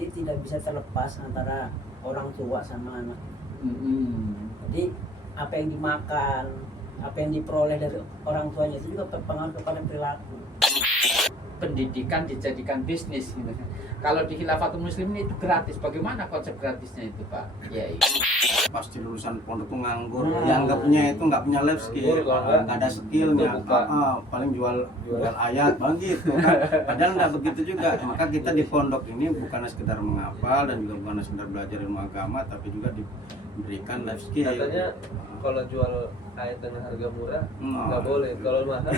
Jadi tidak bisa terlepas antara orang tua sama anak. Jadi apa yang dimakan, apa yang diperoleh dari orang tuanya itu juga berpengaruh kepada perilaku. Pendidikan dijadikan bisnis gitu. Kalau di Khilafatul Muslimin itu gratis. Bagaimana konsep gratisnya itu, Pak? Ya, iya. Pasti lulusan pondok tuh nganggur, dianggapnya itu nggak punya life skill, nggak ada skillnya, paling jual ayat, bang gitu kan. Padahal nggak begitu juga. Maka kita di pondok ini bukan sekedar menghafal dan juga bukan sekedar belajar ilmu agama, tapi juga diberikan life skill. Katanya kalau jual ayat dengan harga murah nggak boleh, kalau mahal.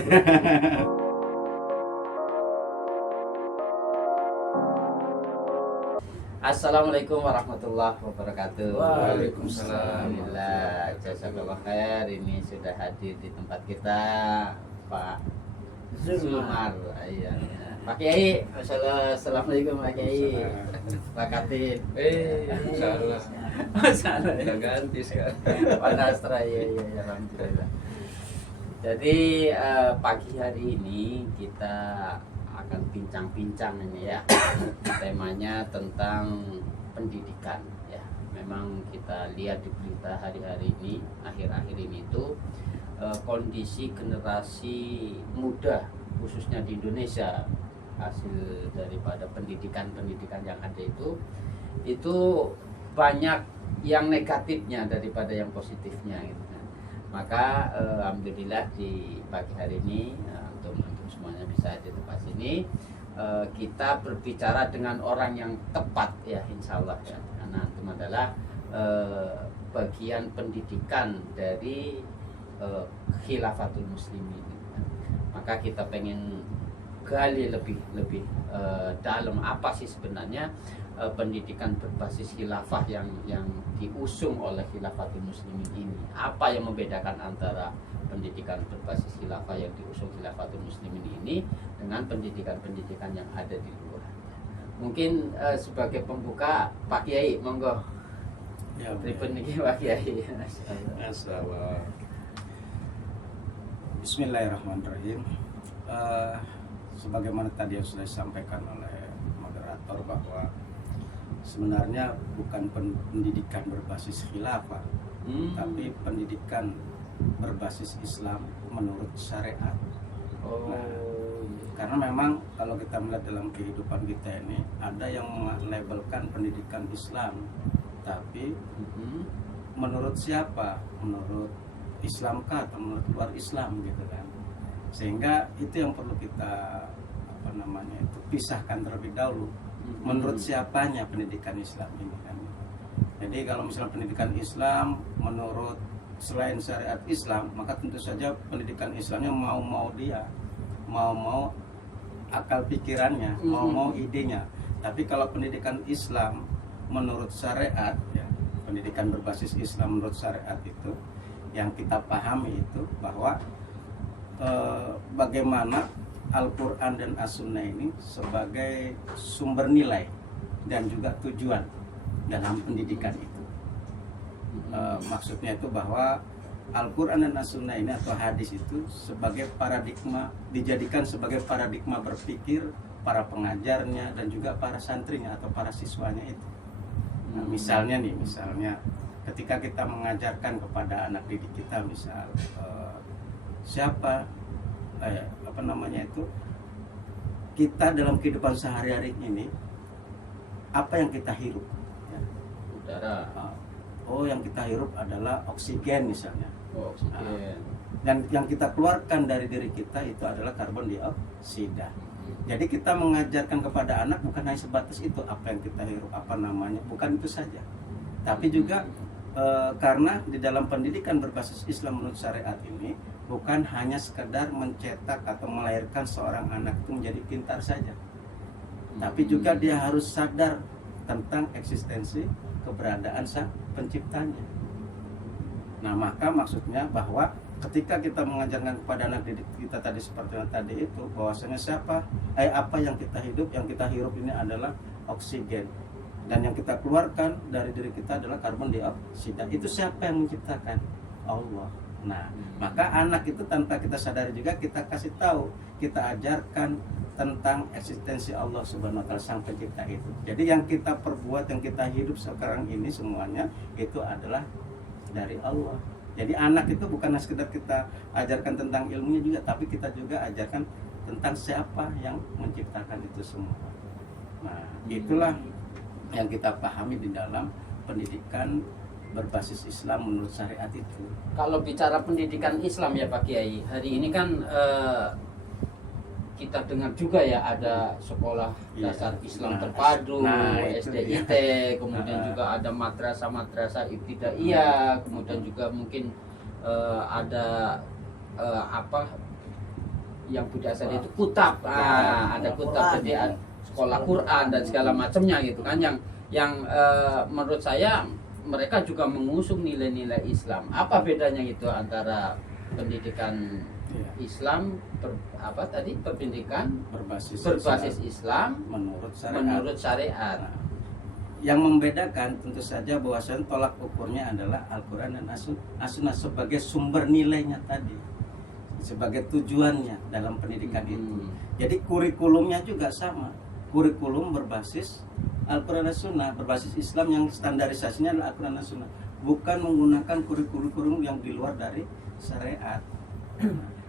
Assalamualaikum warahmatullahi wabarakatuh. Waalaikumsalam. Alhamdulillah, jazakallah khair. Ini sudah hadir di tempat kita Pak Zulmar. Iya. Pak Kiai, assalamualaikum Pak Kiai. Pak Katib. Salah. Salah. Udah ganti sekarang. Pak Nasra, ya, alhamdulillah. Jadi pagi hari ini kita akan bincang-bincang ini ya. Temanya tentang pendidikan ya. Memang kita lihat di berita hari-hari ini, akhir-akhir ini itu kondisi generasi muda khususnya di Indonesia, hasil daripada pendidikan yang ada itu banyak yang negatifnya daripada yang positifnya gitu. Maka alhamdulillah di pagi hari ini untuk semuanya bisa di tempat sini kita berbicara dengan orang yang tepat ya, insya Allah ya, karena antum adalah bagian pendidikan dari Khilafatul Muslimin. Maka kita pengen gali lebih dalam apa sih sebenarnya pendidikan berbasis khilafah yang diusung oleh Khilafatul Muslimin ini. Apa yang membedakan antara pendidikan berbasis khilafah yang diusung Khilafatul Muslimin ini dengan pendidikan-pendidikan yang ada di luar. Mungkin sebagai pembuka Pak Kiai, monggo. Ya, pripun niki Pak Kiai. Assalamualaikum. Bismillahirrahmanirrahim. Sebagaimana tadi yang sudah disampaikan oleh moderator bahwa sebenarnya bukan pendidikan berbasis khilafah, tapi pendidikan berbasis Islam menurut syariat. Karena memang kalau kita melihat dalam kehidupan kita ini ada yang melabelkan pendidikan Islam, tapi menurut siapa? Menurut Islamkah atau menurut luar Islam gitu kan? Sehingga itu yang perlu kita pisahkan terlebih dahulu. Menurut siapanya pendidikan Islam ini kan? Jadi kalau misalnya pendidikan Islam menurut selain syariat Islam, maka tentu saja pendidikan Islamnya mau dia, mau akal pikirannya, mau idenya. Tapi kalau pendidikan Islam menurut syariat, ya, pendidikan berbasis Islam menurut syariat itu, yang kita pahami itu bahwa bagaimana Al-Quran dan As-Sunnah ini sebagai sumber nilai dan juga tujuan dalam pendidikan itu. Maksudnya itu bahwa Al-Quran dan As-Sunnah ini atau hadis itu sebagai paradigma, dijadikan sebagai paradigma berpikir para pengajarnya dan juga para santrinya atau para siswanya itu. Nah, misalnya ketika kita mengajarkan kepada anak didik kita, misal kita dalam kehidupan sehari-hari ini apa yang kita hirup ya? Udara. Yang kita hirup adalah oksigen misalnya. Oksigen. Dan yang kita keluarkan dari diri kita itu adalah karbon dioksida. Jadi kita mengajarkan kepada anak bukan hanya sebatas itu, apa yang kita hirup, bukan itu saja. Tapi juga karena di dalam pendidikan berbasis Islam menurut syariat ini bukan hanya sekedar mencetak atau melahirkan seorang anak itu menjadi pintar saja, tapi juga dia harus sadar tentang eksistensi keberadaan sang penciptanya. Nah, maka maksudnya bahwa ketika kita mengajarkan kepada anak didik kita tadi seperti yang tadi itu, bahwasanya apa yang kita hirup ini adalah oksigen, dan yang kita keluarkan dari diri kita adalah karbon dioksida. Itu siapa yang menciptakan? Allah. Nah, maka anak itu tanpa kita sadari juga kita kasih tahu, kita ajarkan tentang eksistensi Allah Subhanahu wa taala sang pencipta itu. Jadi yang kita perbuat, yang kita hidup sekarang ini semuanya itu adalah dari Allah. Jadi anak itu bukan sekedar kita ajarkan tentang ilmunya juga, tapi kita juga ajarkan tentang siapa yang menciptakan itu semua. Nah, itulah yang kita pahami di dalam pendidikan berbasis Islam menurut syariat itu. Kalau bicara pendidikan Islam ya Pak Kiai, hari ini kan kita dengar juga ya ada sekolah dasar Islam terpadu, SDIT, kemudian juga ada madrasah ibtidaiyah, kemudian juga mungkin ada apa yang budaya itu kutab, ada kutab, jadi sekolah Quran dan segala macamnya gitu kan, yang menurut saya mereka juga mengusung nilai-nilai Islam. Apa bedanya itu antara pendidikan Islam pendidikan berbasis Islam menurut syariat. Nah, yang membedakan tentu saja bahwasanya tolak ukurnya adalah Al-Quran dan As-Sunnah sebagai sumber nilainya tadi, sebagai tujuannya dalam pendidikan itu. Jadi kurikulumnya juga sama, kurikulum berbasis Al-Quran dan Sunnah, berbasis Islam yang standarisasinya adalah Al-Quran dan Sunnah, bukan menggunakan kurikulum yang di luar dari syariat.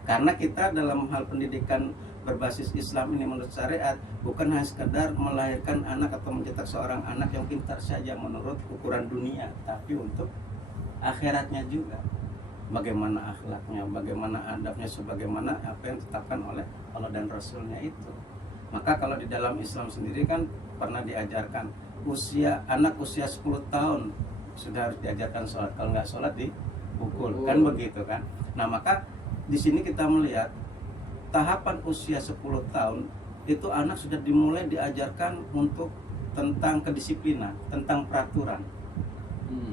Karena kita dalam hal pendidikan berbasis Islam ini menurut syariat bukan hanya sekedar melahirkan anak atau mencetak seorang anak yang pintar saja menurut ukuran dunia, tapi untuk akhiratnya juga. Bagaimana akhlaknya, bagaimana adabnya, sebagaimana apa yang ditetapkan oleh Allah dan Rasulnya itu. Maka kalau di dalam Islam sendiri kan pernah diajarkan anak usia 10 tahun sudah harus diajarkan sholat, kalau nggak sholat dipukul, kan begitu kan. Nah maka di sini kita melihat tahapan usia 10 tahun itu anak sudah dimulai diajarkan untuk tentang kedisiplinan, tentang peraturan.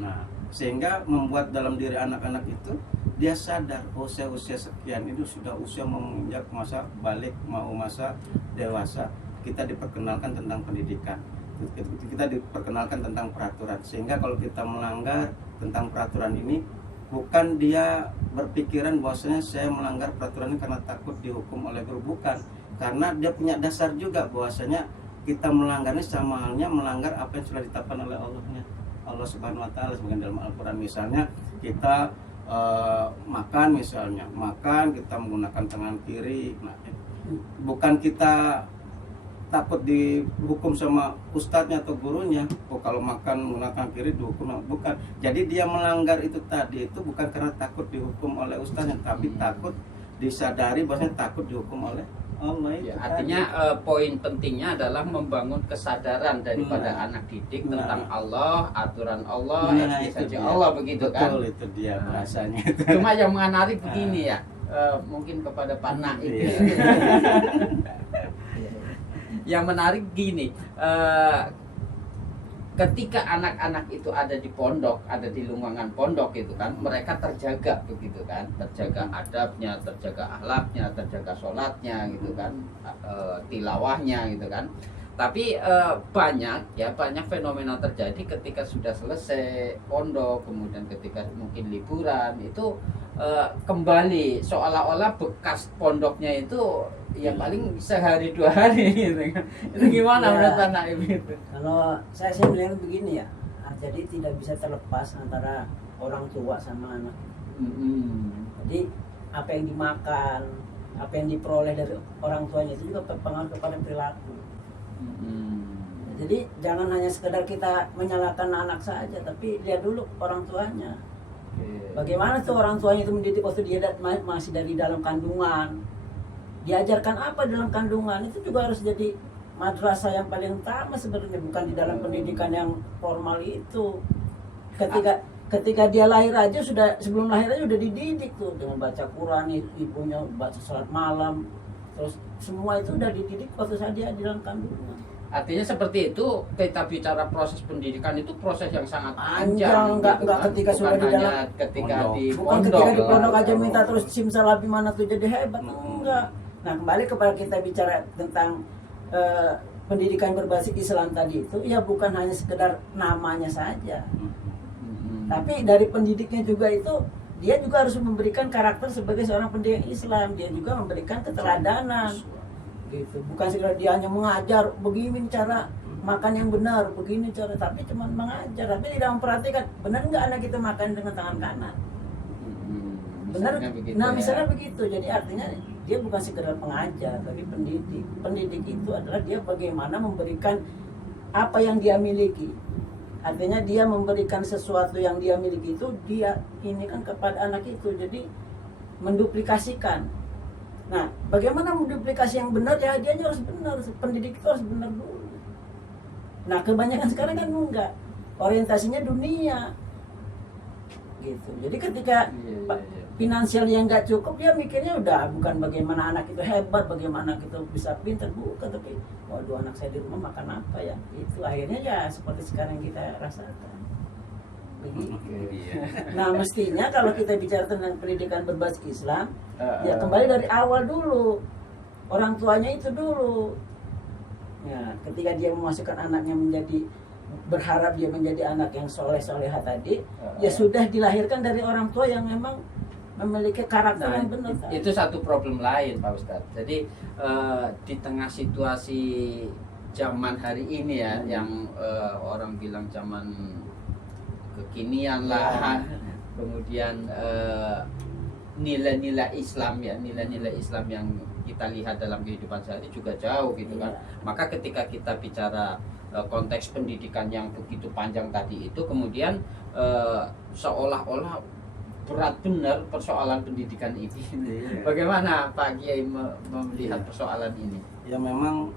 Nah, sehingga membuat dalam diri anak-anak itu dia sadar usia sekian itu sudah usia menginjak masa balik, mau masa dewasa. Kita diperkenalkan tentang pendidikan, kita diperkenalkan tentang peraturan, sehingga kalau kita melanggar tentang peraturan ini, bukan dia berpikiran bahwasanya saya melanggar peraturan ini karena takut dihukum oleh guru, bukan, karena dia punya dasar juga bahwasanya kita melanggarnya sama halnya melanggar apa yang sudah ditetapkan oleh Allah Subhanahu wa taala sebagian dalam Al-Qur'an. Misalnya kita makan kita menggunakan tangan kiri. Nah, bukan kita takut dihukum sama ustadznya atau gurunya, kalau makan menggunakan kiri dihukum, bukan. Jadi dia melanggar itu tadi itu bukan karena takut dihukum oleh ustadznya, tapi takut disadari bahwasanya takut dihukum oleh Allah itu. Artinya poin pentingnya adalah membangun kesadaran daripada anak didik tentang Allah, aturan Allah, eksistensi Allah, begitu kan? Betul, itu dia bahasanya. Cuma yang menarik begini ya, mungkin kepada Pak Naib. Yang menarik gini, ketika anak-anak itu ada di pondok, ada di lingkungan pondok gitu kan, mereka terjaga begitu kan, terjaga adabnya, terjaga akhlaknya, terjaga sholatnya gitu kan, tilawahnya gitu kan. Tapi banyak fenomena terjadi ketika sudah selesai pondok, kemudian ketika mungkin liburan itu kembali seolah-olah bekas pondoknya itu ya paling sehari 2 hari gitu kan. Itu gimana menurut anak ibu itu? Kalau saya melihat begini ya, jadi tidak bisa terlepas antara orang tua sama anak. Jadi apa yang dimakan, apa yang diperoleh dari orang tuanya itu juga berpengaruh kepada perilaku. Jadi jangan hanya sekedar kita menyalahkan anak saja, tapi lihat dulu orang tuanya. Bagaimana tuh orang tuanya itu mendidik waktu dia masih dari dalam kandungan. Diajarkan apa dalam kandungan, itu juga harus jadi madrasah yang paling utama sebenarnya, bukan di dalam pendidikan yang formal itu. Ketika dia lahir aja sebelum lahir aja udah dididik tuh dengan baca Quran, ibunya baca salat malam, terus semua itu udah dididik waktu saat dia di dalam kandungan. Artinya seperti itu, kita bicara proses pendidikan itu proses yang sangat panjang, enggak ketika sudah di dalam ketika di bukan ketika di pondok aja minta terus simsalabim mana tuh jadi hebat, enggak. Nah, kembali kepada kita bicara tentang pendidikan berbasis Islam tadi itu, ya bukan hanya sekedar namanya saja. Tapi dari pendidiknya juga itu, dia juga harus memberikan karakter sebagai seorang pendidik Islam. Dia juga memberikan keteladanan. gitu. Bukan sekedar dia hanya mengajar begini cara makan yang benar, begini cara, tapi cuma mengajar, tapi tidak memperhatikan benar nggak anak kita makan dengan tangan kanan. Benar. Misalnya begitu Nah, ya. misalnya begitu. Jadi artinya dia bukan sekedar pengajar, tapi pendidik. Pendidik itu adalah dia bagaimana memberikan apa yang dia miliki. Artinya dia memberikan sesuatu yang dia miliki itu dia ini kan kepada anak itu. Jadi menduplikasikan. Nah, bagaimana menduplikasi yang benar ya dia harus benar. Pendidik itu harus benar dulu. Nah, kebanyakan sekarang kan enggak. Orientasinya dunia. Gitu. Jadi ketika finansialnya nggak cukup, dia mikirnya udah bukan bagaimana anak itu hebat, bagaimana kita bisa pintar, bukan, tapi waduh anak saya di rumah makan apa ya, itu akhirnya ya seperti sekarang kita rasakan begitu. Nah, mestinya kalau kita bicara tentang pendidikan berbasis Islam, ya kembali dari awal dulu, orang tuanya itu dulu ya, ketika dia memasukkan anaknya menjadi, berharap dia menjadi anak yang soleh-soleha tadi, ya sudah dilahirkan dari orang tua yang memang memiliki karakter yang benar. Itu satu problem lain, Pak Ustadz. Jadi di tengah situasi zaman hari ini ya, yang orang bilang zaman kekinian lah, kemudian nilai-nilai Islam ya, nilai-nilai Islam yang kita lihat dalam kehidupan sehari juga jauh gitu kan. Maka ketika kita bicara konteks pendidikan yang begitu panjang tadi itu, kemudian seolah-olah berat benar persoalan pendidikan ini. Bagaimana Pak Kiai melihat persoalan ini? Ya memang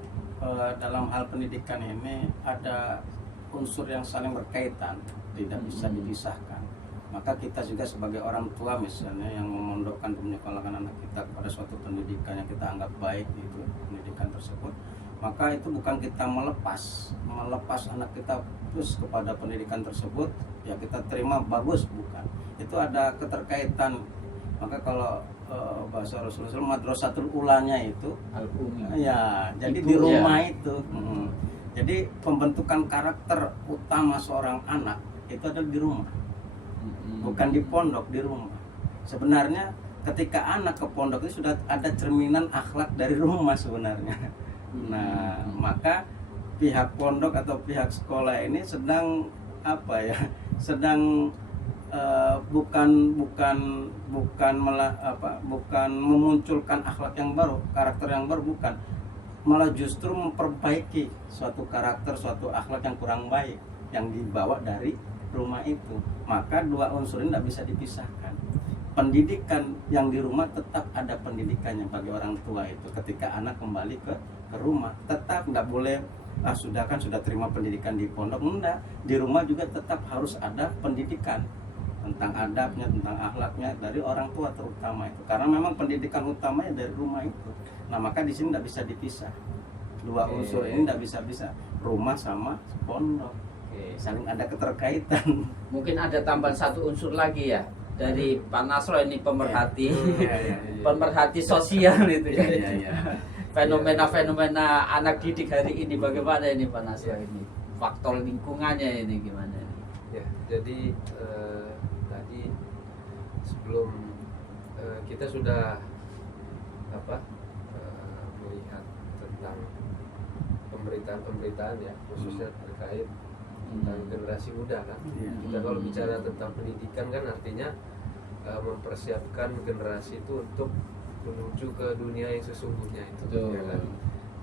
dalam hal pendidikan ini ada unsur yang saling berkaitan, tidak bisa dipisahkan. Maka kita juga sebagai orang tua misalnya yang memondokkan dan menyekolahkan anak kita kepada suatu pendidikan yang kita anggap baik itu pendidikan tersebut, maka itu bukan kita melepas anak kita terus kepada pendidikan tersebut ya kita terima bagus, bukan. Itu ada keterkaitan. Maka kalau bahasa Rasulullah madrasatul ulanya itu Al-Umi. ya, jadi Ibu, di rumah ya. itu. Jadi pembentukan karakter utama seorang anak itu ada di rumah. Bukan di pondok, di rumah. Sebenarnya ketika anak ke pondok itu sudah ada cerminan akhlak dari rumah sebenarnya. Nah, maka pihak pondok atau pihak sekolah ini sedang apa ya? Sedang bukan memunculkan akhlak yang baru, karakter yang baru, bukan. Malah justru memperbaiki suatu karakter, suatu akhlak yang kurang baik yang dibawa dari rumah itu. Maka dua unsur ini tidak bisa dipisahkan. Pendidikan yang di rumah tetap ada pendidikannya bagi orang tua itu ketika anak kembali ke rumah, tetap nggak boleh sudah terima pendidikan di pondok, enggak, di rumah juga tetap harus ada pendidikan tentang adabnya, tentang akhlaknya dari orang tua terutama itu, karena memang pendidikan utamanya dari rumah itu. Nah, maka di sini tidak bisa dipisah dua unsur ini, tidak bisa rumah sama pondok. Saling ada keterkaitan. Mungkin ada tambahan satu unsur lagi ya dari Pak Nasro ini, pemerhati, pemerhati sosial itu ya. Fenomena-fenomena anak didik hari ini bagaimana ini Pak Nasro ini? Faktor lingkungannya ini gimana? Ya, jadi tadi sebelum kita sudah melihat tentang pemberitaan ya, khususnya terkait tentang generasi muda kan. Kita kalau bicara tentang pendidikan kan artinya mempersiapkan generasi itu untuk menuju ke dunia yang sesungguhnya itu. Ya kan?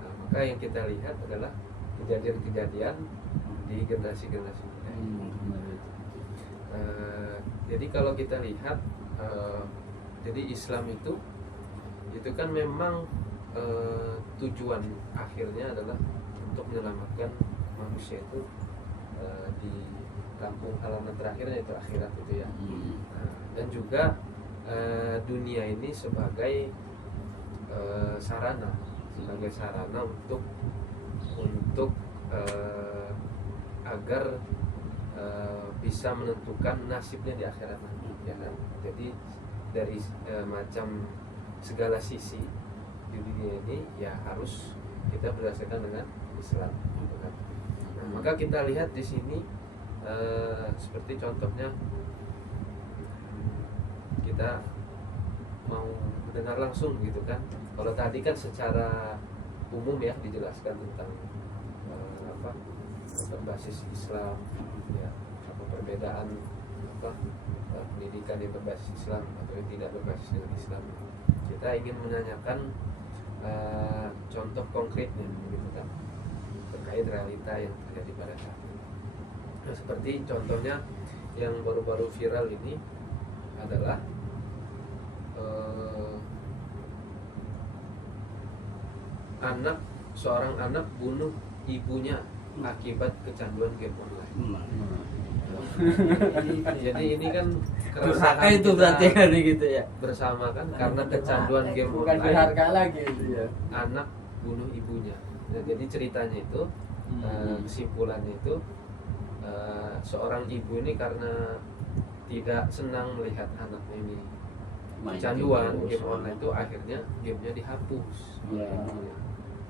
Nah, maka yang kita lihat adalah kejadian-kejadian di generasi-generasi muda. Jadi kalau kita lihat, jadi Islam itu kan memang tujuan akhirnya adalah untuk menyelamatkan manusia itu di kampung halaman terakhirnya itu akhirat itu ya. Dan juga dunia ini sebagai sarana untuk agar bisa menentukan nasibnya di akhirat nanti, ya kan? Jadi dari macam segala sisi di dunia ini ya harus kita berdasarkan dengan Islam, gitu kan? Nah, maka kita lihat di sini seperti contohnya kita mau mendengar langsung gitu kan. Kalau tadi kan secara umum ya, dijelaskan tentang apa berbasis Islam, ya apa perbedaan apa pendidikan yang berbasis Islam atau yang tidak berbasis dengan Islam. Kita ingin menanyakan contoh konkretnya gitu kan, terkait realita yang terjadi pada saat ini. Nah, seperti contohnya yang baru-baru viral ini adalah seorang anak bunuh ibunya akibat kecanduan game online. Jadi ini kan Durhaka itu kita berarti hari gitu ya. bersama kan, karena kecanduan game Bukan online durhaka lagi itu ya. anak bunuh ibunya. Nah, jadi ceritanya itu kesimpulannya itu seorang ibu ini karena tidak senang melihat anaknya ini kecanduan game online itu, akhirnya gamenya dihapus. Ya.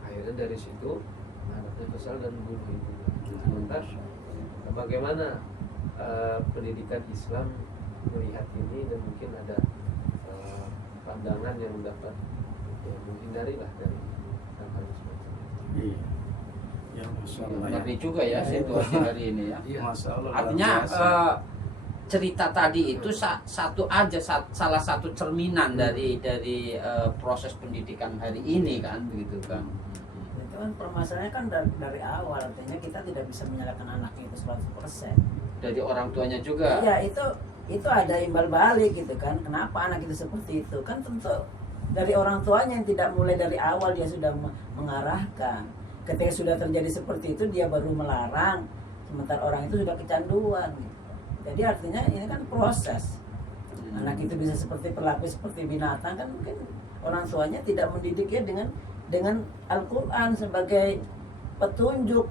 Akhirnya dari situ anaknya kesal dan bunuh ibunya. Sementara bagaimana pendidikan Islam melihat ini, dan mungkin ada pandangan yang dapat menghindari lah dari hal-hal seperti ini. Iya. Ya, Masya Allah ya. Ngeri juga ya situasi hari ini ya. Iya. Masya Allah, luar Artinya biasa. cerita tadi itu salah satu cerminan dari proses pendidikan hari ini kan, begitu kan. Itu kan permasalahannya kan dari awal, artinya kita tidak bisa menyalahkan anaknya itu 100%. Dari orang tuanya juga. Iya, itu ada imbal balik gitu kan. Kenapa anak itu seperti itu? Kan tentu dari orang tuanya yang tidak mulai dari awal dia sudah mengarahkan. Ketika sudah terjadi seperti itu dia baru melarang, sementara orang itu sudah kecanduan. Jadi artinya ini kan proses. Anak itu bisa berlaku seperti binatang kan, mungkin orang tuanya tidak mendidiknya dengan Al-Qur'an sebagai petunjuk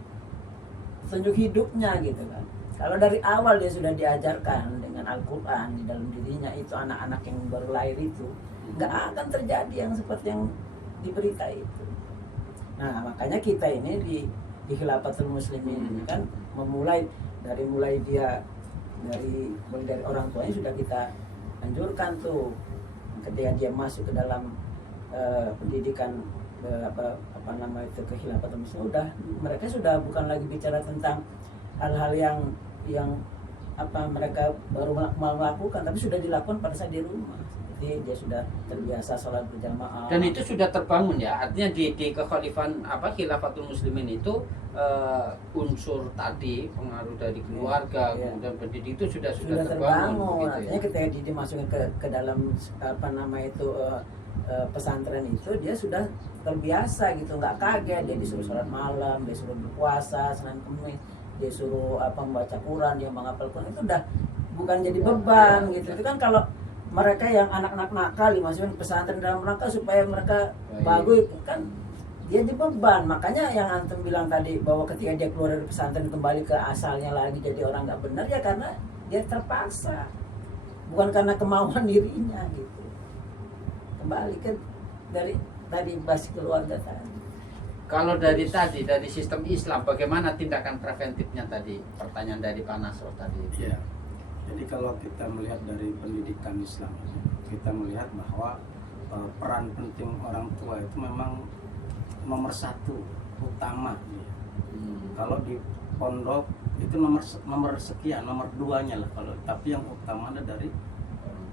hidupnya gitu kan. Kalau dari awal dia sudah diajarkan dengan Al-Quran di dalam dirinya, itu anak-anak yang baru lahir itu nggak akan terjadi yang seperti yang diberita itu. Nah makanya kita ini di Khilafatul Muslimin ini kan mulai dia dari orang tuanya sudah kita anjurkan tuh, ketika dia masuk ke dalam pendidikan apa nama itu ke Khilafatul Muslimin, mereka sudah bukan lagi bicara tentang hal-hal yang apa mereka baru mau melakukan, tapi sudah dilakukan pada saat di rumah. Jadi dia sudah terbiasa sholat berjamaah. Dan itu sudah terbangun ya, artinya di kekhalifahan Khilafatul Muslimin itu unsur tadi pengaruh dari keluarga, Iya. kemudian pendidik itu sudah terbangun. terbangun gitu Artinya ya. ketika dia dimasukkan ke dalam apa nama itu pesantren itu, dia sudah terbiasa gitu, nggak kaget. Dia disuruh sholat malam, dia suruh berpuasa Senin Kamis, dia suruh membaca Quran, dia menghafal Quran, itu udah bukan jadi beban gitu. Itu kan kalau mereka yang anak-anak nakal dimasukin pesantren dalam rangka supaya mereka bagus, kan dia jadi beban. Makanya yang antum bilang tadi bahwa ketika dia keluar dari pesantren kembali ke asalnya lagi jadi orang nggak benar, ya karena dia terpaksa, bukan karena kemauan dirinya gitu. Kembali ke dari tadi bahas keluarga tadi. Kalau dari sistem Islam, bagaimana tindakan preventifnya tadi? Pertanyaan dari Pak Nasro tadi. Ya. Jadi kalau kita melihat dari pendidikan Islam, kita melihat bahwa peran penting orang tua itu memang nomor satu, utama. Kalau di pondok itu nomor sekian, nomor duanya lah kalau. Tapi yang utama ada dari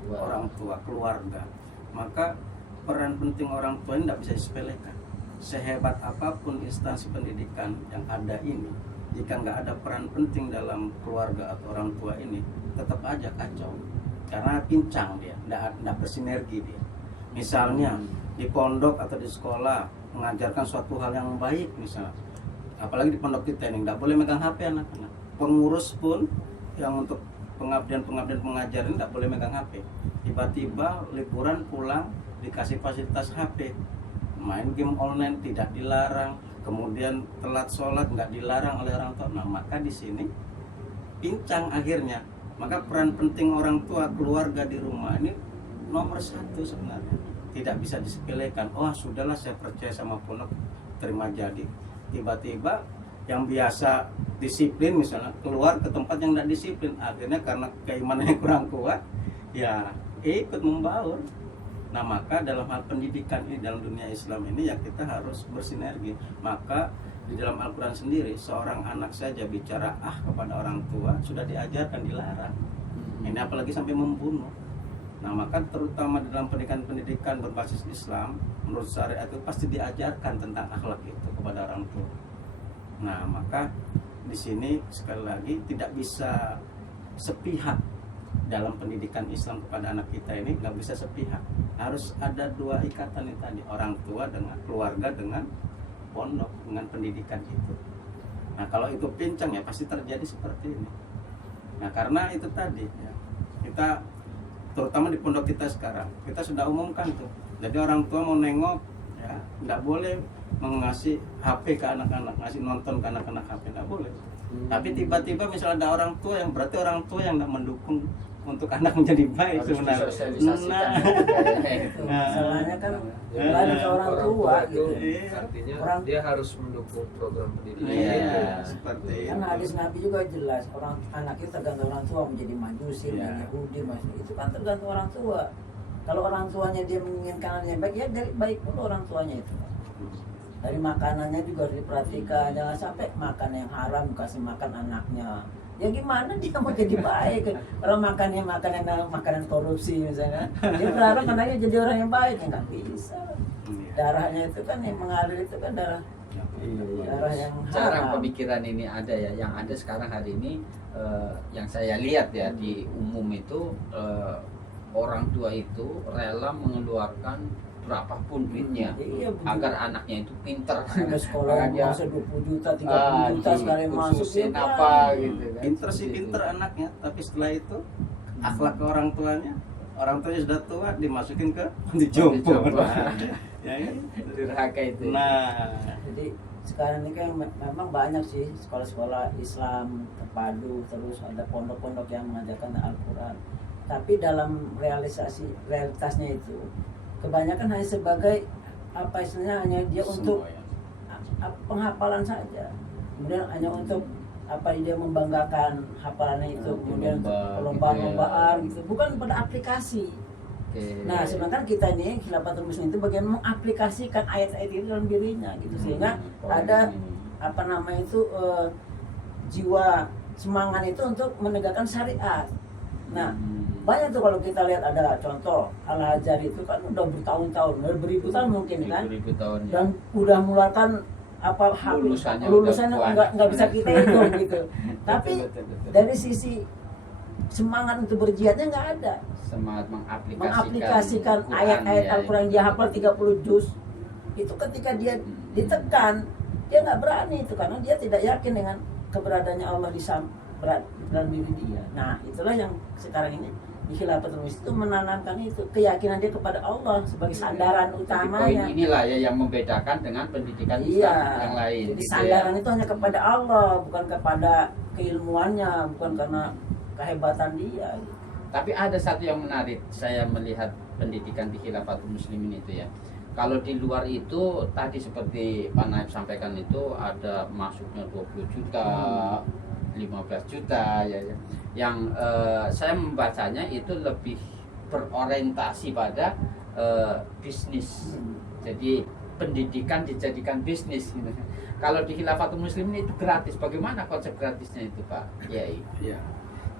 orang tua, keluarga. Maka peran penting orang tua ini tidak bisa disepelekan. Sehebat apapun instansi pendidikan yang ada ini, jika nggak ada peran penting dalam keluarga atau orang tua ini, tetap aja kacau. Karena pincang dia, nggak bersinergi dia. Misalnya di pondok atau di sekolah mengajarkan suatu hal yang baik misalnya, apalagi di pondok kita ini nggak boleh megang HP anak-anak. Pengurus pun yang untuk pengabdian pengajar ini nggak boleh megang HP. Tiba-tiba liburan pulang dikasih fasilitas HP, main game online tidak dilarang, kemudian telat sholat nggak dilarang oleh orang tua. Nah maka di sini pincang akhirnya. Maka peran penting orang tua, keluarga di rumah ini nomor satu sebenarnya, tidak bisa disepelekan. Oh sudahlah, saya percaya sama pondok, terima jadi. Tiba-tiba yang biasa disiplin misalnya keluar ke tempat yang tidak disiplin, akhirnya karena keimanannya kurang kuat ya ikut membaur. Nah maka dalam hal pendidikan ini dalam dunia Islam ini ya kita harus bersinergi. Maka di dalam Al-Quran sendiri seorang anak saja bicara kepada orang tua sudah diajarkan, dilarang. Ini apalagi sampai membunuh. Nah maka terutama di dalam pendidikan berbasis Islam menurut syariat itu pasti diajarkan tentang akhlak itu kepada orang tua. Nah maka di sini sekali lagi tidak bisa sepihak dalam pendidikan Islam kepada anak kita ini, nggak bisa sepihak. Harus ada dua ikatan itu tadi, orang tua dengan keluarga dengan pondok dengan pendidikan itu. Nah kalau itu pincang ya pasti terjadi seperti ini. Nah karena itu tadi ya, kita terutama di pondok kita sekarang kita sudah umumkan tuh. Jadi orang tua mau nengok ya nggak boleh mengasih HP ke anak-anak, ngasih nonton ke anak-anak HP nggak boleh. Tapi tiba-tiba misalnya ada orang tua yang berarti orang tua yang nggak mendukung untuk anak menjadi baik Harus sebenarnya. disosialisasikan Nah, Itu masalahnya kan balik ke orang tua itu gitu. Iya. artinya Orang- dia harus mendukung program pendidikan. Iya. Seperti Kan itu. hadis Nabi juga jelas, orang anak itu tergantung orang tua menjadi majusi, Iya. menjadi Yahudi, itu kan tergantung orang tua. Kalau orang tuanya dia menginginkan hal yang baik, ya dari baik dulu orang tuanya itu. Dari makanannya juga harus diperhatikan, jangan sampai makan yang haram kasih makan anaknya. Ya gimana dia mau jadi baik? Kalau makannya makanan korupsi misalnya, dia berharap anaknya jadi orang yang baik, ya nggak bisa. Iya. Darahnya itu kan yang mengalir itu kan darah darah yang Cara haram. pemikiran ini ada ya, yang ada sekarang hari ini yang saya lihat ya di umum itu orang tua itu rela mengeluarkan berapapun duitnya Iya, agar anaknya itu pinter. Sampai sekolah Makanya, masa 20 juta, 30 juta sekali masuk kursusin dia apa berani. gitu kan. Pinter sih pinter anaknya, tapi setelah itu akhlak ke orang tuanya sudah tua dimasukin ke panti jompo. jompo. Ya kan? Durhaka itu. Nah, Jadi sekarang ini kan memang banyak sih sekolah-sekolah Islam terpadu, terus ada pondok-pondok yang mengajarkan Al-Quran. Tapi dalam realitasnya itu kebanyakan hanya sebagai apa istilahnya, hanya dia untuk penghafalan saja. Kemudian hanya untuk apa dia membanggakan hafalannya itu, kemudian untuk perlombaan-lombaan gitu, bukan pada aplikasi. Oke. Nah, sementara kita nih Khilafatul Muslimin itu bagaimana mengaplikasikan ayat-ayat itu dalam dirinya gitu, sehingga ada apa namanya itu jiwa semangat itu untuk menegakkan syariat. Nah, banyak tuh kalau kita lihat ada contoh Al-Azhar itu kan udah bertahun-tahun, beribu tahun mungkin kan, Beribu tahun ya. dan udah mengeluarkan apa Lulusannya lulusannya udah nggak bisa kita hitung gitu. Tapi Betul. dari sisi semangat untuk berjihadnya nggak ada. Semangat Mengaplikasikan Quran, ayat-ayat ya, Al-Quran dia hafal 30 juz. Itu ketika dia ditekan, dia nggak berani itu karena dia tidak yakin dengan keberadaannya Allah di dalam diri dia. Nah, itulah yang sekarang ini di Khilafatul Muslimin itu menanamkan itu keyakinan dia kepada Allah sebagai sandaran Jadi utamanya. poin inilah ya yang membedakan dengan pendidikan Iya. Islam yang lain. Jadi gitu sandaran ya. itu hanya kepada Allah, bukan kepada keilmuannya, bukan karena kehebatan dia. Tapi ada satu yang menarik, saya melihat pendidikan di Khilafatul Muslimin itu ya. Kalau di luar itu tadi seperti Pak Naib sampaikan itu ada masuknya 20 juta, 15 juta ya. Yang saya membacanya itu lebih berorientasi pada bisnis. Jadi pendidikan dijadikan bisnis gitu. Kalau di Khilafatul Muslimin itu gratis. Bagaimana konsep gratisnya itu, Pak Yai? ya.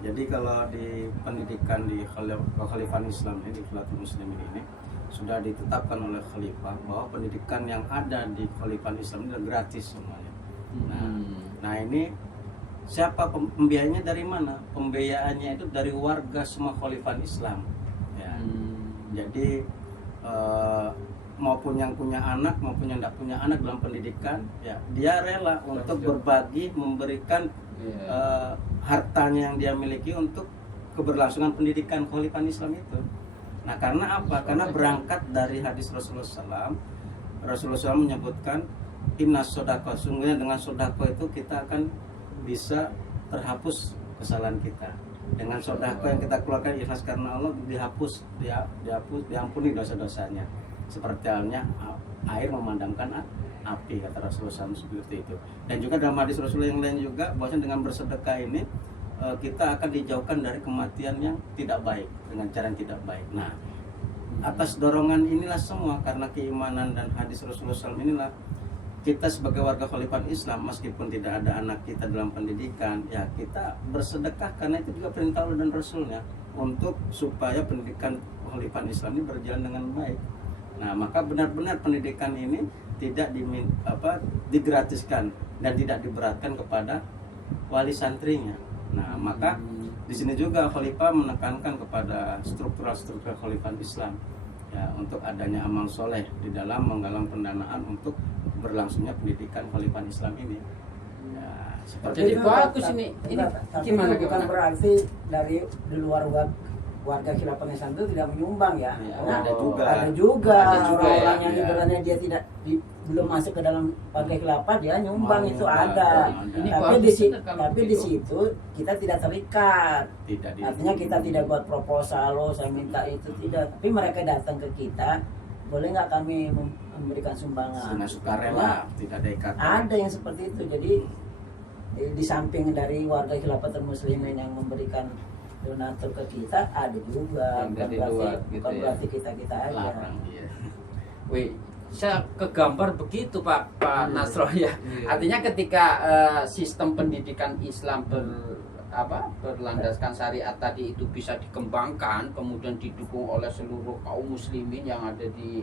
Jadi kalau di pendidikan di Kekhalifahan Islam ini, di Khilafatul Muslimin ini sudah ditetapkan oleh khalifah bahwa pendidikan yang ada di Kekhalifahan Islam ini gratis semuanya. Nah ini siapa pembiayanya dari mana? Pembiayaannya itu dari warga semua Kekhalifahan Islam. Ya. Jadi maupun yang punya anak maupun yang tidak punya anak dalam pendidikan, ya dia rela untuk berbagi, memberikan hartanya yang dia miliki untuk keberlangsungan pendidikan Kekhalifahan Islam itu. Nah karena apa? Karena berangkat dari hadis Rasulullah SAW. Rasulullah SAW menyebutkan inna sodako, sungguhnya dengan sodako itu kita akan bisa terhapus kesalahan kita. Dengan sodako yang kita keluarkan ikhlas karena Allah, dihapus, diampuni dosa-dosanya. Seperti halnya air memandamkan api, kata Rasulullah SAW seperti itu. Dan juga dalam hadis Rasulullah yang lain juga bahwasanya dengan bersedekah ini kita akan dijauhkan dari kematian yang tidak baik, dengan cara yang tidak baik. Nah atas dorongan inilah semua, karena keimanan dan hadis Rasulullah SAW inilah kita sebagai warga Khalifah Islam, meskipun tidak ada anak kita dalam pendidikan, ya kita bersedekah, karena itu juga perintah Allah dan Rasulnya untuk supaya pendidikan Khalifah Islam ini berjalan dengan baik. Nah, maka benar-benar pendidikan ini tidak digratiskan dan tidak diberatkan kepada wali santrinya. Nah, maka di sini juga Khalifah menekankan kepada struktural Khalifah Islam, ya, untuk adanya amal soleh di dalam menggalang pendanaan untuk berlangsungnya pendidikan Khalifah Islam ini. Ya, seperti Jadi itu. bagus ini Tapi gimana itu bukan berarti dari di luar warga Khilafah Islam itu tidak menyumbang ya. Ya, Karena ada juga. Ada juga orang-orang ya, yang ya. ibaratnya dia tidak belum masuk ke dalam warga Khilafah, dia nyumbang, Mau itu nyumbang, ada. Ini Tapi bagus di bener kalau tapi di begitu. situ kita tidak terikat. tidak di Artinya kita tidak buat proposal, lo saya minta itu, tidak. Tapi mereka datang ke kita, boleh nggak kami memberikan sumbangan? dengan sukarela, tidak ada ikatan. Ada yang seperti itu. Jadi di samping dari warga Khilafatul Muslimin yang memberikan donatur ke kita, ada juga. Yang dari Bukan luar berarti- gitu bukan ya. berarti kita aja. Larang, iya. Wih, saya kegambar begitu Pak Nasro ya. Iya. Artinya ketika sistem pendidikan Islam berlandaskan syariat tadi itu bisa dikembangkan, kemudian didukung oleh seluruh kaum muslimin yang ada di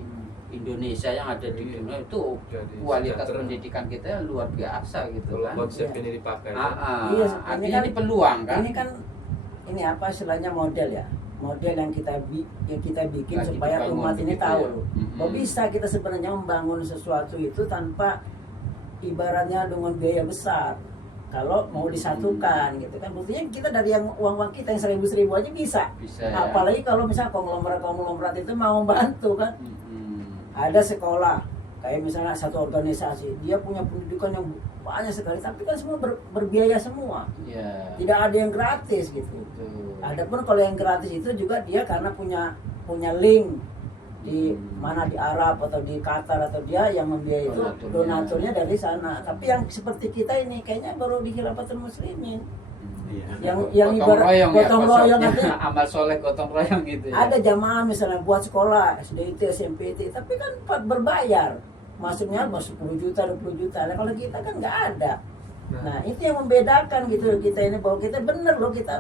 Indonesia, yang ada di Iya. dunia, itu Jadi kualitas sejahtera. pendidikan kita luar biasa gitu Kalau kan. konsep Iya. ini dipakai. Iya, Artinya ini peluang kan. Ini kan ini apa istilahnya model ya. Model yang kita bikin Lagi supaya dibangun umat ini begitu tahu ya. loh. Mhm. Kok bisa kita sebenarnya membangun sesuatu itu tanpa ibaratnya dengan biaya besar. Kalau mau disatukan gitu kan, buktinya kita dari yang uang kita yang 1.000 aja bisa. Bisa ya. Apalagi kalau misalnya konglomerat itu mau membantu kan. Mhm. Ada sekolah kayak misalnya satu organisasi, dia punya pendidikan yang banyak sekali, tapi kan semua berbiaya semua. Iya. Tidak ada yang gratis gitu. Betul. Adapun kalau yang gratis itu juga dia karena punya link di mana, di Arab atau di Qatar, atau dia yang membiayai itu donaturnya dari sana. Tapi yang seperti kita ini kayaknya baru di Khilafatul Muslimin. Iya. Yang Gotong ibarat royong ya, gotong royong konsepnya. aja. Amal soleh gotong royong gitu ya. Ada jamaah misalnya buat sekolah SD itu, SMP itu, tapi kan berbayar. Masuknya 10 juta, 20 juta. Nah, kalau kita kan nggak ada. Nah, itu yang membedakan gitu kita ini, bahwa kita bener loh, kita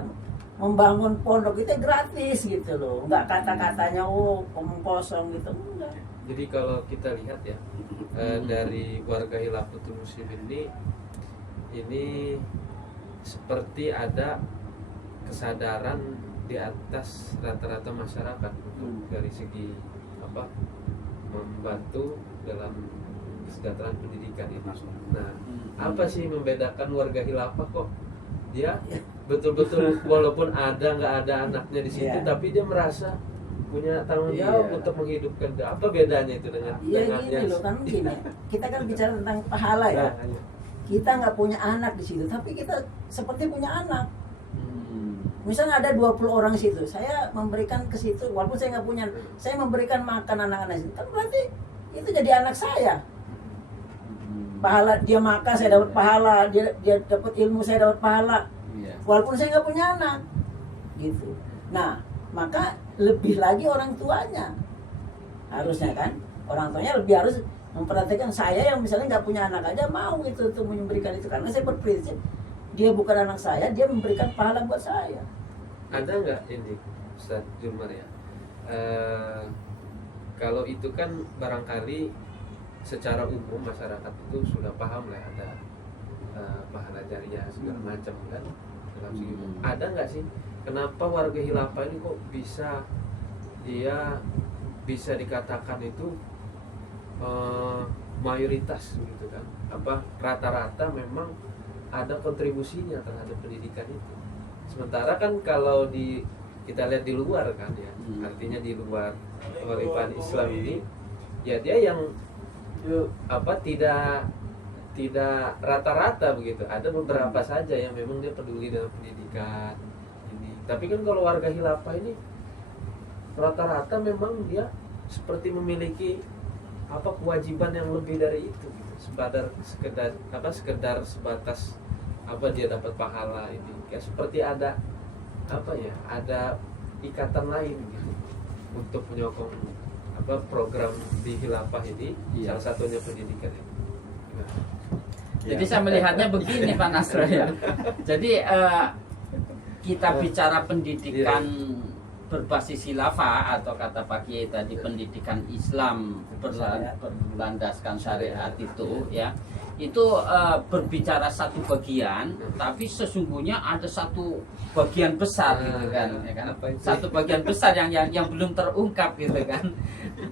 membangun pondok kita gratis gitu loh. Nggak kata-katanya omong kosong gitu. Enggak. Jadi kalau kita lihat ya, dari warga Khilafatul Muslimin ini seperti ada kesadaran di atas rata-rata masyarakat untuk dari segi membantu dalam kesejahteraan pendidikan ini. Nah, apa sih membedakan warga khilafah kok dia betul-betul walaupun nggak ada anaknya di situ, Iya. tapi dia merasa punya tanggung jawab Iya. untuk menghidupkan. Apa bedanya itu dengan Iya dengan gini loh kan gini. Kita kan bicara tentang pahala ya. Nah, Kita nggak punya anak di situ, tapi kita seperti punya anak. Hmm. Misalnya ada 20 orang di situ, saya memberikan ke situ, walaupun saya nggak punya, saya memberikan makan anak-anak situ, kan berarti itu jadi anak saya. Pahala dia makan, saya dapat pahala, dia dapat ilmu, saya dapat pahala, Iya. walaupun saya nggak punya anak, gitu. Nah, maka lebih lagi orang tuanya, harusnya kan, orang tuanya lebih harus memperhatikan saya yang misalnya nggak punya anak aja mau gitu untuk memberikan itu, karena saya berprinsip dia bukan anak saya, dia memberikan pahala buat saya. ada nggak ini Ustaz Jumar ya? Kalau itu kan barangkali secara umum masyarakat itu sudah paham lah ada pahala jariah segala macam kan dalam segi umum. Ada nggak sih kenapa warga khilafah ini kok bisa dikatakan itu mayoritas gitu kan? Apa rata-rata memang ada kontribusinya terhadap pendidikan itu. Sementara kan kalau kita lihat di luar kan ya, artinya di luar khalifah Islam ini ya dia yang tidak rata-rata begitu. Ada beberapa saja yang memang dia peduli dalam pendidikan ini. Tapi kan kalau warga khilafah ini rata-rata memang dia seperti memiliki kewajiban yang lebih dari itu gitu. Sekedar sebatas dia dapat pahala ini. Kayak seperti ada ada ikatan lain gitu. untuk menyokong program di khilafah ini, Iya. salah satunya pendidikan ini. Gimana? Jadi Ya. saya melihatnya begini Pak Nasro ya. Jadi kita bicara pendidikan berbasis khilafah atau kata Pak Kiai tadi pendidikan Islam berlandaskan syariat itu ya. Itu berbicara satu bagian, tapi sesungguhnya ada satu bagian besar gitu kan, ya kan? Apa itu? Satu bagian besar yang belum terungkap gitu kan.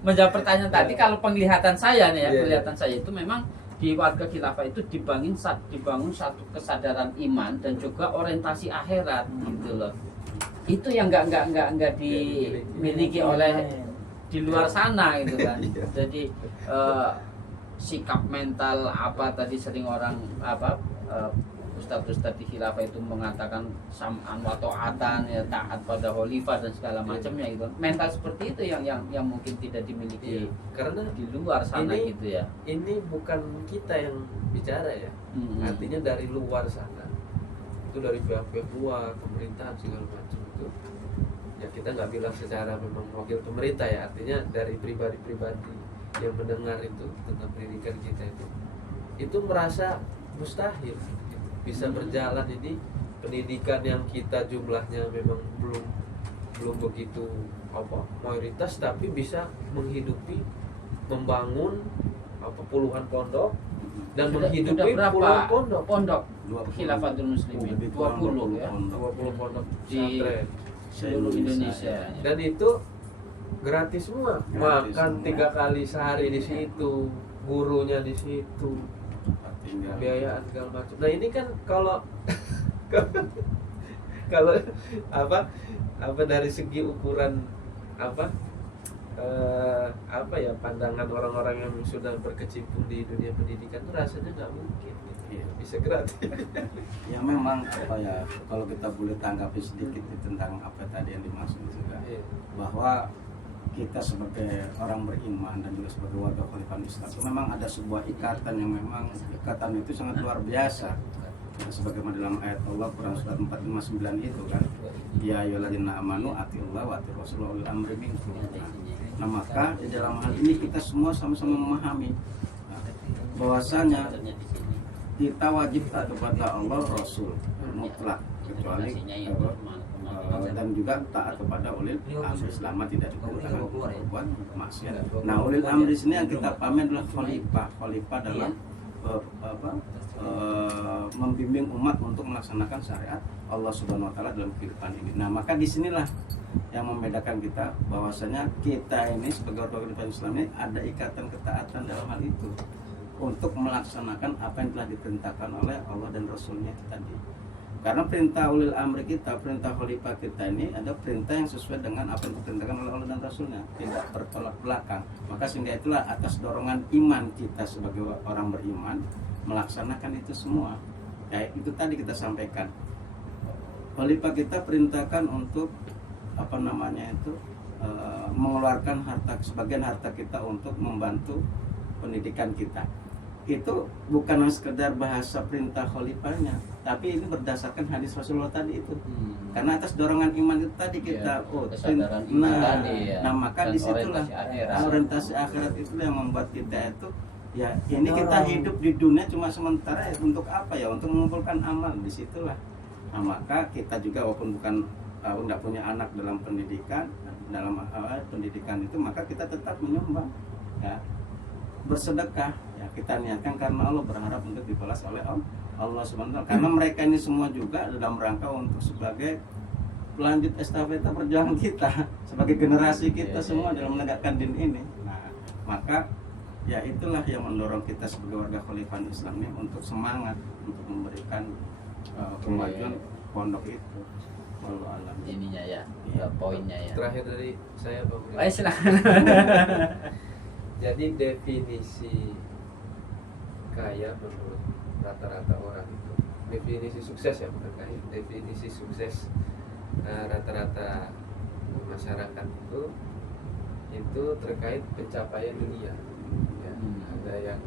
Menjawab pertanyaan tadi, kalau penglihatan saya nih ya, Iya. penglihatan saya itu memang di warga khilafah itu dibangun satu kesadaran iman dan juga orientasi akhirat gitu loh. Itu yang nggak dimiliki oleh di luar sana gitu kan. Jadi sikap mental apa tadi sering orang ustadz-ustadz di khilafah itu mengatakan sam'an wa ta'atan, ya, taat pada khalifah dan segala macamnya gitu. Mental seperti itu yang mungkin tidak dimiliki Karena di luar sana ini- gitu ya. ini bukan kita yang bicara ya, artinya dari luar sana, itu dari pihak-pihak luar, pemerintahan segala macam itu. Ya kita nggak bilang secara memang wakil pemerintah ya, artinya dari pribadi-pribadi yang mendengar itu tentang pendidikan kita itu merasa mustahil bisa berjalan ini pendidikan yang kita jumlahnya memang belum begitu mayoritas, tapi bisa menghidupi, membangun puluhan pondok dan Sudah menghidupi berapa puluhan pondok, pondok 20. Khilafatul Muslimin? Lebih kurang 20 ya. 20 pondok Di- pesantren. Seluruh Indonesia. Dan itu gratis semua, Gratis makan semua. 3 kali sehari di situ, gurunya di situ, Tinggal. pembiayaan segala macam. Nah ini kan kalau kalau dari segi ukuran ya pandangan orang-orang yang sudah berkecimpung di dunia pendidikan itu rasanya nggak mungkin gitu. Iya. Bisa gratis. Ya memang kalau kita boleh tanggapi sedikit tentang apa tadi yang dimaksud juga, Iya. bahwa kita sebagai orang beriman dan juga sebagai warga khalifah Islam itu memang ada sebuah ikatan yang memang ikatan itu sangat luar biasa. Sebagaimana dalam ayat Allah Quran surat 459 itu kan, ya ayyuhalladzina amanu atiullah wa atiur rasul wa ulil amri minkum. Nah maka di dalam hal ini kita semua sama-sama memahami bahwasanya kita wajib taat kepada Allah Rasul mutlak, kecuali dan juga taat kepada ulil amri selama tidak diperintahkan berbuat maksiat. Nah ulil amri sini yang kita pahami adalah khalifah dalam membimbing umat untuk melaksanakan syariat Allah Subhanahu Wa Taala dalam kehidupan ini. Nah maka disinilah yang membedakan kita, bahwasanya kita ini sebagai warga kehidupan Islam ini ada ikatan ketaatan dalam hal itu untuk melaksanakan apa yang telah diperintahkan oleh Allah dan Rasulnya itu tadi. Karena perintah ulil amri kita, perintah khalifah kita ini ada perintah yang sesuai dengan apa yang diperintahkan oleh Allah dan Rasulnya, tidak bertolak belakang. Maka sehingga itulah atas dorongan iman kita sebagai orang beriman melaksanakan itu semua. Kayak itu tadi kita sampaikan. Khalifah kita perintahkan untuk mengeluarkan sebagian harta kita untuk membantu pendidikan kita. Itu bukan sekedar bahasa perintah khalifahnya, tapi ini berdasarkan hadis Rasulullah tadi itu. Karena atas dorongan iman itu tadi kita kesadaran iman tadi ya. nah maka Dan disitulah orientasi akhirat. orientasi akhirat itu yang membuat kita itu ya ini kita hidup di dunia cuma sementara ya, untuk apa ya, untuk mengumpulkan amal. Disitulah nah maka kita juga walaupun bukan nggak punya anak dalam pendidikan itu, maka kita tetap menyumbang ya, bersedekah ya, kita niatkan karena Allah, berharap untuk dibalas oleh Allah Subhanahu wa Ta'ala. Karena mereka ini semua juga dalam rangka untuk sebagai pelanjut estafeta perjuangan kita sebagai generasi kita semua dalam menegakkan din ini. Nah maka ya itulah yang mendorong kita sebagai warga khalifah Islam ini untuk semangat untuk memberikan kemajuan pondok itu. Wallahu a'lam. Ininya ya, Iya. poinnya ya. Terakhir dari saya Pak Mulya. Ayo silakan. Jadi definisi kaya menurut rata-rata orang itu, definisi sukses ya, bukan kaya, definisi sukses rata-rata masyarakat itu terkait pencapaian dunia ya. Ada yang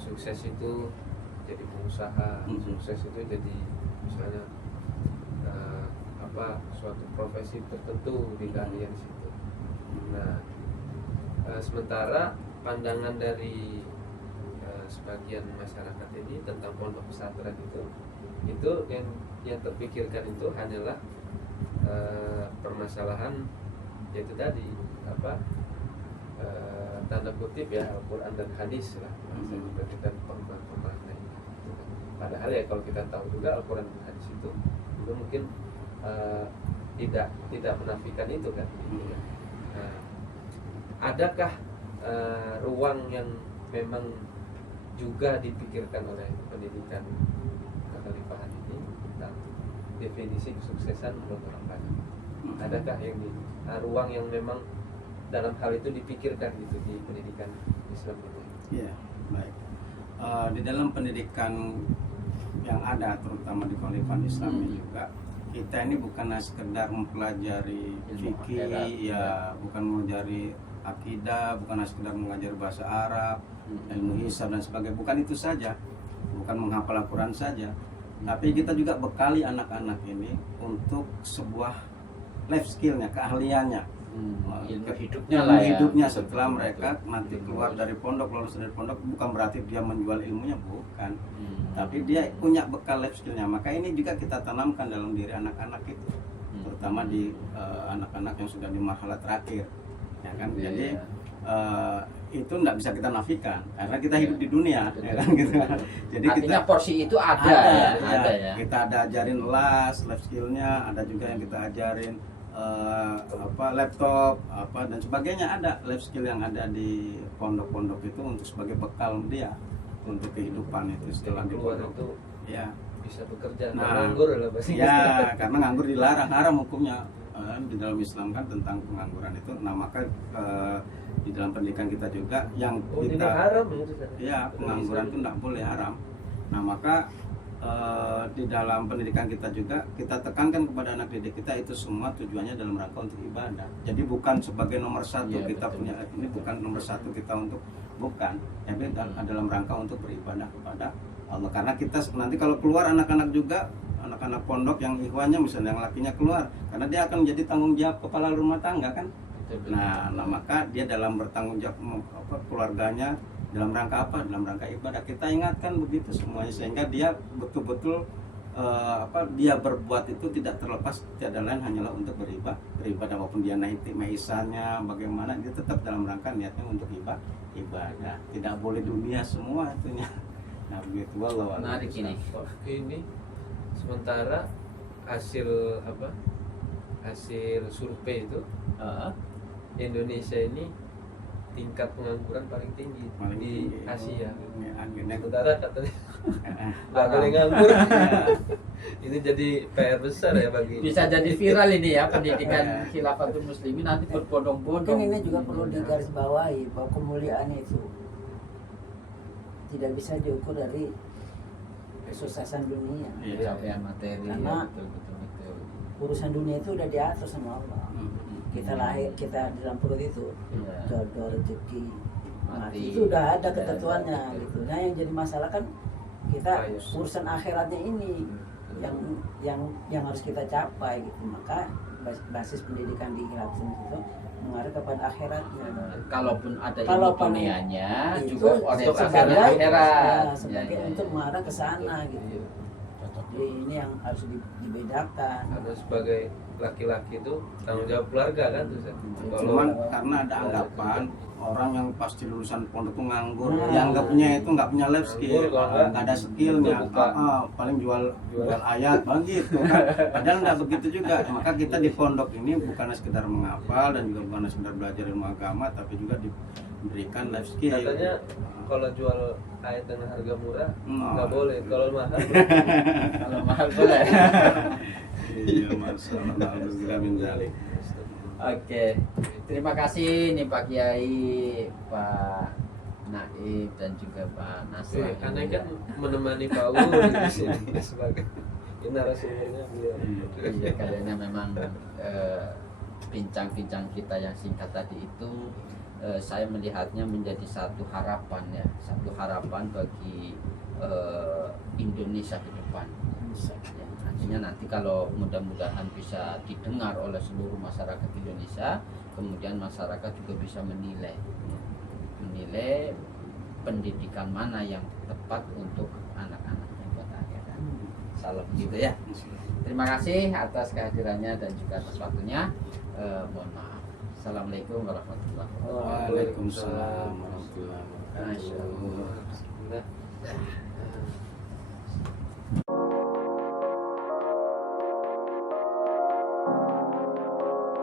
sukses itu jadi pengusaha, sukses itu jadi misalnya suatu profesi tertentu di keahlian situ. Nah, sementara pandangan dari sebagian masyarakat ini tentang pondok pesantren itu yang terpikirkan itu hanyalah permasalahan yaitu tadi tanda kutip ya Al-Quran dan hadis lah, seperti kita pemaknaan. Padahal ya kalau kita tahu juga Al-Quran dan hadis itu mungkin tidak menafikan itu kan. Nah, adakah ruang yang memang juga dipikirkan oleh pendidikan kekhalifahan ini tentang definisi kesuksesan menurut orang banyak? Adakah ruang yang memang dalam hal itu dipikirkan gitu di pendidikan Islam ini? Iya, baik. Di dalam pendidikan yang ada, terutama di kekhalifahan Islam ini juga, kita ini bukan sekedar mempelajari fikih, ya, bukan mempelajari akidah, bukan sekedar mengajari bahasa Arab, ilmu hisab dan sebagainya. Bukan itu saja, bukan menghafal Al-Quran saja, tapi kita juga bekali anak-anak ini untuk sebuah life skillnya, keahliannya. Ilmu hidupnya Setelah mereka nanti keluar dari pondok, lulus dari pondok, bukan berarti dia menjual ilmunya, bukan, tapi dia punya bekal life skillnya. Maka ini juga kita tanamkan dalam diri anak-anak itu, terutama di anak-anak yang sudah di marhalah terakhir, ya kan. Jadi itu tidak bisa kita nafikan karena kita hidup di dunia, ya kan, gitu. Jadi artinya porsi itu ada ya. Kita ada ajarin life skillnya, ada juga yang kita ajarin laptop dan sebagainya. Ada life skill yang ada di pondok-pondok itu untuk sebagai bekal dia untuk kehidupan itu setelah di keluar pondok. itu Ya, bisa bekerja, nah, nganggur lah pasti. ya, karena nganggur dilarang, haram hukumnya di dalam Islam kan tentang pengangguran itu. Nah, maka di dalam pendidikan kita juga yang kita haram itu, ya, pengangguran itu tidak boleh, haram. Nah, maka di dalam pendidikan kita juga kita tekankan kepada anak didik kita itu semua tujuannya dalam rangka untuk ibadah. Jadi bukan sebagai nomor satu kita punya ini, bukan nomor satu kita untuk, bukan, tapi dalam rangka untuk beribadah kepada Allah. Karena kita nanti kalau keluar anak-anak juga, anak-anak pondok yang ikhwannya misalnya yang lakinya keluar, karena dia akan menjadi tanggung jawab kepala rumah tangga kan. Nah, maka dia dalam bertanggung jawab keluarganya dalam rangka apa? Dalam rangka ibadah. Kita ingatkan begitu semuanya sehingga dia betul-betul dia berbuat itu tidak terlepas, tiada lain hanyalah untuk beribadah walaupun dia naik maisannya bagaimana, dia tetap dalam rangka niatnya untuk ibadah. Tidak boleh dunia semua itunya. Nah, begitu. Wallahu a'lam. Menarik ini. Ini sementara hasil survei itu Indonesia ini tingkat pengangguran paling tinggi di Asia. Saudara katanya nggak boleh nganggur. Ini jadi PR besar ya bagi. Bisa jadi viral ini ya pendidikan Khilafatul Muslimin nanti berbondong-bondong. Mungkin ini juga perlu digarisbawahi bahwa kemuliaan itu tidak bisa diukur dari kesuksesan dunia. Pencapaian materi. Karena betul. urusan dunia itu udah diatur sama Allah. Kita lahir, kita di dalam perut itu jodoh, rezeki, mati itu udah ada ketentuannya gitu. Nah, yang jadi masalah kan kita urusan akhiratnya ini yang harus kita capai gitu. Maka basis pendidikan di Khilafatul itu mengarah kepada akhiratnya. Kalaupun ada ilmu dunianya juga orientasinya akhirat. Sebagai untuk mengarah ke sana gitu. Jadi ini yang harus dibedakan. Karena sebagai laki-laki itu tanggung jawab keluarga kan tuh. Cuman karena ada anggapan orang yang pasti lulusan pondok itu nganggur, dianggapnya itu nggak punya life skill, nggak ada skillnya, paling jual ayat, begitu kan. Padahal nggak begitu juga. Maka kita di pondok ini bukan sekedar menghafal dan juga bukan sekedar belajar ilmu agama, tapi juga diberikan life skill. Katanya kalau jual ayat dengan harga murah nggak boleh, kalau mahal Kalau mahal boleh. Iya, masalah min dzalik. Oke, terima kasih nih Pak Kiai, Pak Naib dan juga Pak Nasr. Aneh kan menemani Pak Wu di sini sebagai narasumbernya beliau. Iya, kayaknya memang bincang-bincang kita yang singkat tadi itu saya melihatnya menjadi satu harapan ya, satu harapan bagi Indonesia ke depan. Ya, Artinya nanti kalau mudah-mudahan bisa didengar oleh seluruh masyarakat Indonesia, kemudian masyarakat juga bisa menilai pendidikan mana yang tepat untuk anak-anaknya buat akhirat. Salam gitu ya. Terima kasih atas kehadirannya dan juga atas waktunya. Mohon maaf. Assalamualaikum warahmatullahi wabarakatuh. Waalaikumsalam warahmatullahi wabarakatuh. Masya Allah. Bismillah.